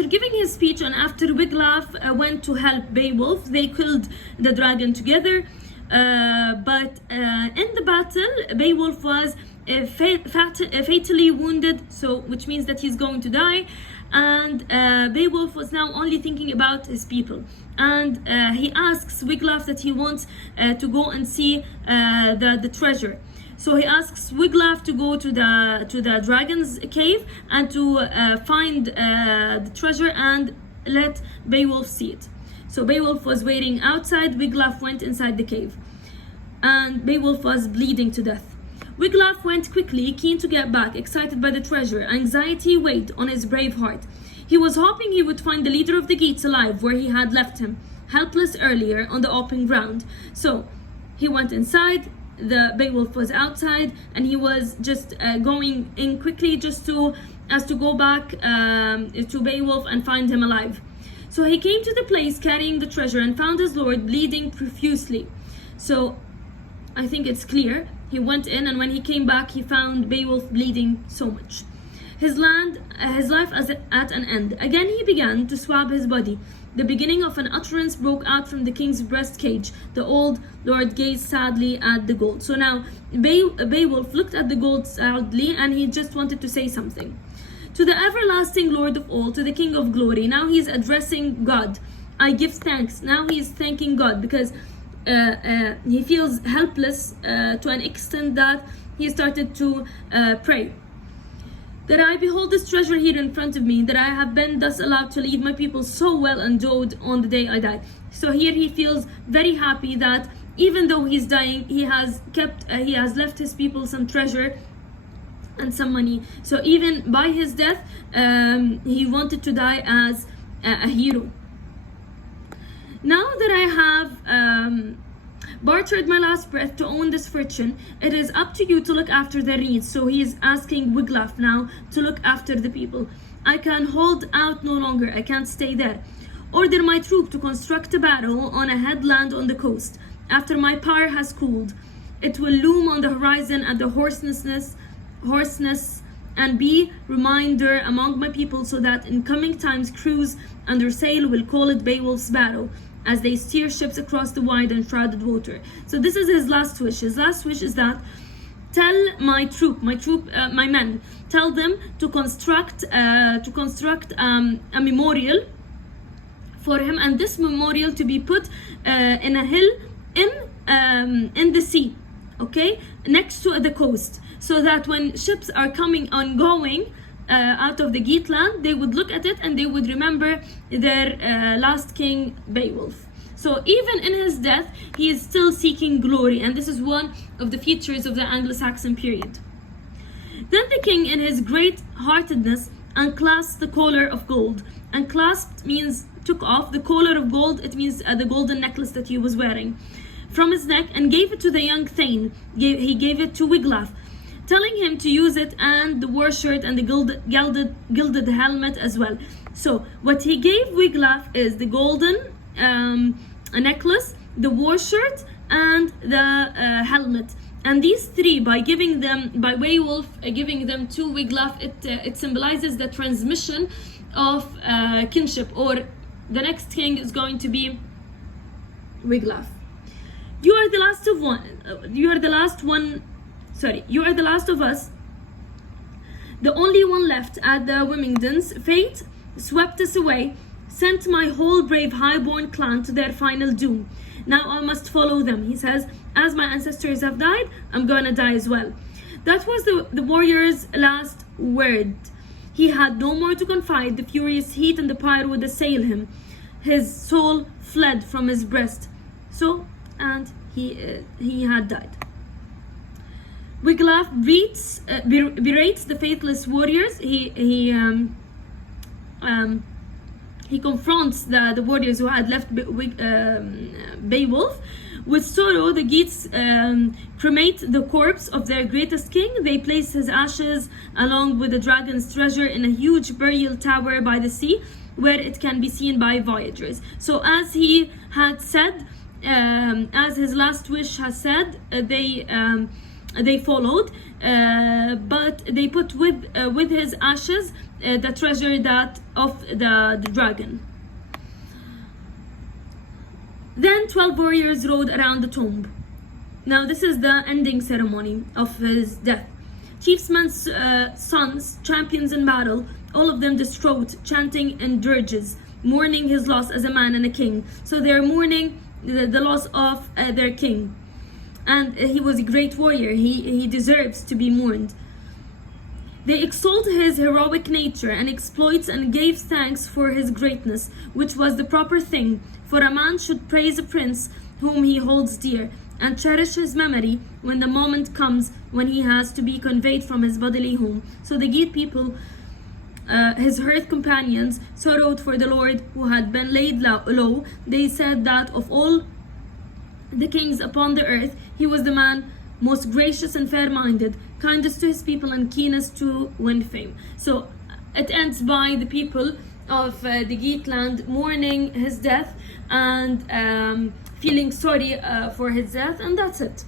after giving his speech and after Wiglaf went to help Beowulf, they killed the dragon together. But in the battle, Beowulf was fatally wounded, so which means that he's going to die. And Beowulf was now only thinking about his people. And he asks Wiglaf that he wants to go and see the treasure. So he asks Wiglaf to go to the dragon's cave and to find the treasure and let Beowulf see it. So Beowulf was waiting outside. Wiglaf went inside the cave, and Beowulf was bleeding to death. Wiglaf went quickly, keen to get back, excited by the treasure. Anxiety weighed on his brave heart. He was hoping he would find the leader of the Geats alive where he had left him, helpless earlier on the open ground. So he went inside. The Beowulf was outside, and he was just going in quickly just to go back to Beowulf and find him alive. So he came to the place carrying the treasure and found his lord bleeding profusely. So I think it's clear. He went in, and when he came back, he found Beowulf bleeding so much. His life as at an end. Again he began to swab his body. The beginning of an utterance broke out from the king's breast cage. The old lord gazed sadly at the gold. So now Beowulf looked at the gold sadly, and he just wanted to say something. To the everlasting Lord of all, to the King of glory. Now he's addressing God. I give thanks. Now he's thanking God because he feels helpless to an extent that he started to pray. That I behold this treasure here in front of me, that I have been thus allowed to leave my people so well endowed on the day I die. So here he feels very happy that even though he's dying, he has left his people some treasure and some money. So even by his death, he wanted to die as a hero. Now that I have bartered my last breath to own this fortune, it is up to you to look after their needs. So he is asking Wiglaf now to look after the people. I can hold out no longer. I can't stay there. Order my troop to construct a barrow on a headland on the coast. After my power has cooled, it will loom on the horizon at the hoarseness and be reminder among my people, so that in coming times crews under sail will call it Beowulf's Barrow, as they steer ships across the wide and shrouded water. So this is his last wish. His last wish is that tell my men, tell them to construct a memorial for him, and this memorial to be put in a hill in the sea, okay, next to the coast, so that when ships are coming and going out of the Geatland, they would look at it and they would remember their last king, Beowulf. So even in his death, he is still seeking glory, and this is one of the features of the Anglo-Saxon period. Then the king, in his great-heartedness, unclasped the collar of gold. Unclasped means took off. The collar of gold, it means the golden necklace that he was wearing, from his neck, and gave it to the young Thane. He gave it to Wiglaf, telling him to use it, and the war shirt and the gilded helmet as well. So what he gave Wiglaf is the golden necklace, the war shirt, and the helmet. And these three, by Beowulf giving them to Wiglaf, it symbolizes the transmission of kinship, or the next king is going to be Wiglaf. You are the last of us, the only one left at the Wymingdons. Fate swept us away, sent my whole brave highborn clan to their final doom. Now I must follow them, he says. As my ancestors have died, I'm gonna die as well. That was the warrior's last word. He had no more to confide. The furious heat and the fire would assail him. His soul fled from his breast. So, and he had died. Wiglaf berates the faithless warriors. He confronts the warriors who had left Beowulf. With sorrow, the Geats cremate the corpse of their greatest king. They place his ashes along with the dragon's treasure in a huge burial tower by the sea, where it can be seen by voyagers. So as he had said, as his last wish has said, they they followed, but they put with his ashes the treasure that of the dragon. Then 12 warriors rode around the tomb. Now this is the ending ceremony of his death. Chiefsmen's sons, champions in battle, all of them distraught, chanting in dirges, mourning his loss as a man and a king. So they're mourning the loss of their king. And he was a great warrior. He deserves to be mourned. They extolled his heroic nature and exploits and gave thanks for his greatness, which was the proper thing, for a man should praise a prince whom he holds dear, and cherish his memory when the moment comes when he has to be conveyed from his bodily home. So the Geat people, his hearth companions, sorrowed for the Lord who had been laid low. They said that of all the kings upon the earth, he was the man most gracious and fair-minded, kindest to his people and keenest to win fame. So it ends by the people of the Geatland mourning his death and feeling sorry for his death, and that's it.